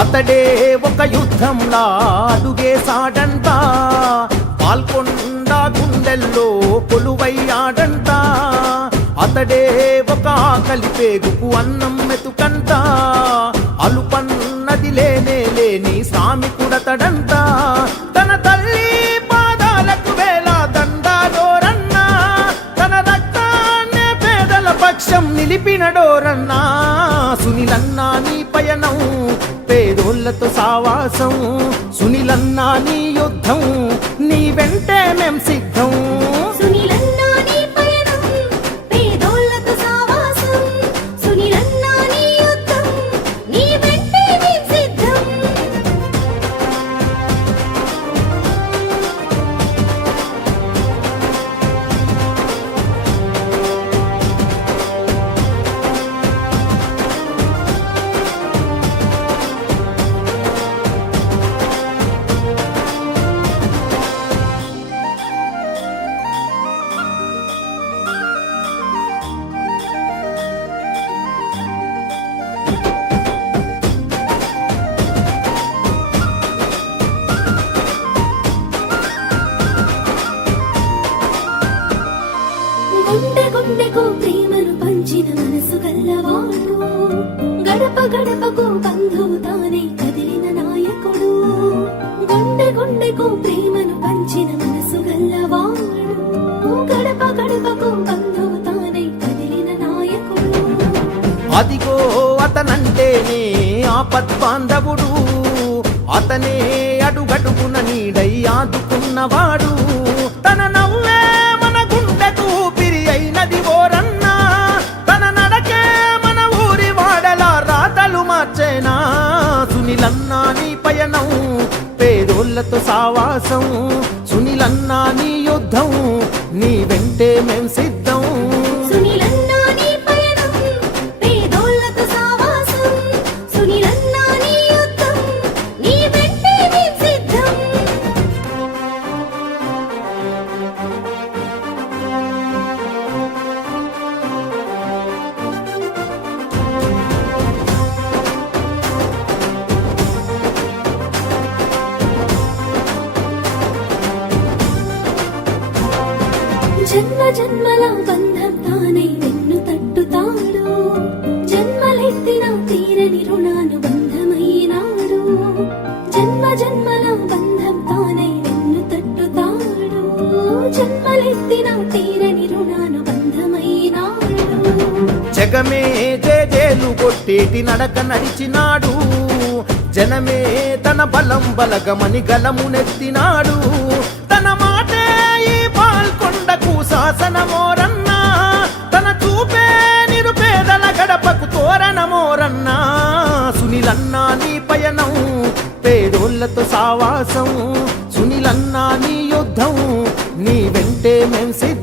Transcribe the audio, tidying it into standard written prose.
అతడే ఒక యుద్ధంలా అడుగేసాడంట, పాల్కొండ గుండెల్లో కొలువయ్యాడంట. అతడే ఒక ఆకలి పేగుకు అన్నం మెతుకంట, అలుపన్నది లేనే లేని శ్రామికుడతడంట. తన తల్లి పాదాలకు వేల దండాడోరన్నా, తన రక్తాన్నే పేదల పక్షం నిలిపినడోరన్నా. సునీలన్నా నీ పయనం పేదోళ్లతో సావాసం, సునీలన్నా నీ యుద్ధం, నీ వెంటే మేం సిద్ధం. సునీలన్నా నీ పయనం పేదోళ్లతో సావాసం, సునీలన్నా నీ యుద్ధం, నీ వెంటే మేం సిద్ధం. గుండె గుండెకు ప్రేమను పంచిన మనసు గల్లవాడు, గడప గడపకు బంధువు తానే కదిలిన నాయకుడు. గుండె గుండెకు ప్రేమను పంచిన మనసు గల్లవాడు, గడప గడపకు బంధువు తానే కదిలిన నాయకుడు. అదిగో అతనంటేనే ఆపద్బాంధవుడు, అతనే అడుగడుగున నీడై ఆదుకున్నవాడు. తన నవ్వే మన గుండెకు ఊపిరి అయినది ఓరన్నా, తన నడకే మన ఊరి వాడల రాతలు మార్చేనా. సునీలన్నా నీ పయనం పేదోళ్లతో సావాసం, సునీలన్నా నీ యుద్ధం, నీ వెంటే మేం సిద్ధం. సునీలన్నా నీ పయనం పేదోళ్లతో సావాసం, సునీలన్నా నీ యుద్ధం, నీ వెంటే మేం సిద్ధం. జన్మ జన్మల బంధం తానై వెన్ను తట్టుతాడు, జన్మలెత్తిన తీరని రుణాను బంధమైనాడు. జన్మ జన్మల బంధం తానై వెన్ను తట్టుతాడు, జన్మలెత్తిన తీరని రుణాను బంధమైనాడు. జగమే జేజేలు కొట్టేటి నడక నడిచినాడు, జనమే తన బలం బలగమని గలమునెత్తినాడు. తన మాటే ఈ పాల్కొండకు శాసనమోరన్నా, తన చూపే నిరుపేదల గడపకు తోరణమోరన్నా. సునీలన్నా నీ పయనం పేదోళ్లతో సావాసం, సునీలన్నా నీ యుద్ధం, నీ వెంటే మేం సిద్ధం.